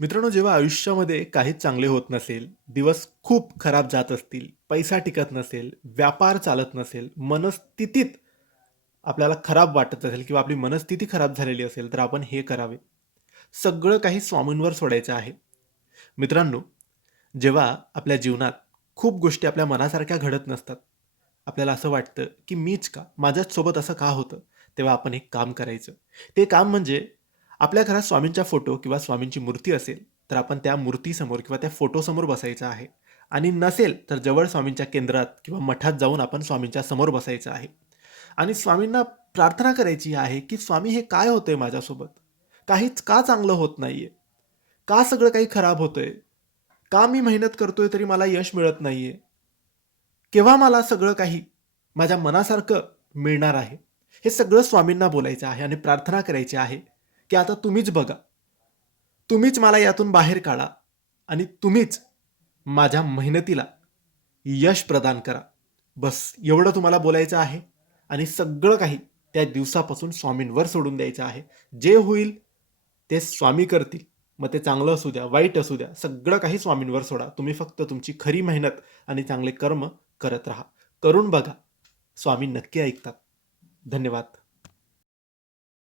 मित्रांनो, जेव्हा आयुष्यामध्ये काहीच चांगले होत नसेल, दिवस खूप खराब जात असतील, पैसा टिकत नसेल, व्यापार चालत नसेल, मनस्थितीत आपल्याला खराब वाटत असेल किंवा आपली मनस्थिती खराब झालेली असेल, तर आपण हे करावे. सगळं काही स्वामींवर सोडायचं आहे. मित्रांनो, जेव्हा आपल्या जीवनात खूप गोष्टी आपल्या मनासारख्या घडत नसतात, आपल्याला असं वाटतं, की मीच का? माझ्याच सोबत असं का होतं? तेव्हा आपण एक काम करायचं. ते काम म्हणजे आपल्या घरात स्वामींचा फोटो किंवा स्वामींची मूर्ती असेल, तर आपण त्या मूर्तीसमोर किंवा त्या फोटोसमोर बसायचं आहे. आणि नसेल, तर जवळ स्वामींच्या केंद्रात किंवा मठात जाऊन आपण स्वामींच्या समोर बसायचं आहे. आणि स्वामींना प्रार्थना करायची आहे, की "स्वामी, हे काय होतंय माझ्यासोबत? काहीच का चांगलं होत नाहीये? का सगळं काही खराब होतंय? का मी मेहनत करतोय तरी मला यश मिळत नाहीये? केव्हा मला सगळं काही माझ्या मनासारखं मिळणार आहे?" हे सगळं स्वामींना बोलायचं आहे आणि प्रार्थना करायची आहे, की आता तुम्हीच बघा. तुम्हीच मला यातून बाहेर काढा आणि तुम्हीच माझ्या मेहनतीला यश प्रदान करा. बस एवढं तुम्हाला बोलायचं आहे आणि सगळं काही त्या दिवसापासून स्वामींवर सोडून द्यायचं आहे. जे होईल ते स्वामी करतील. मग ते चांगलं असू द्या, वाईट असू द्या, सगळं काही स्वामींवर सोडा. तुम्ही फक्त तुमची खरी मेहनत आणि चांगले कर्म करत राहा. करून बघा. स्वामी नक्की ऐकतात. धन्यवाद.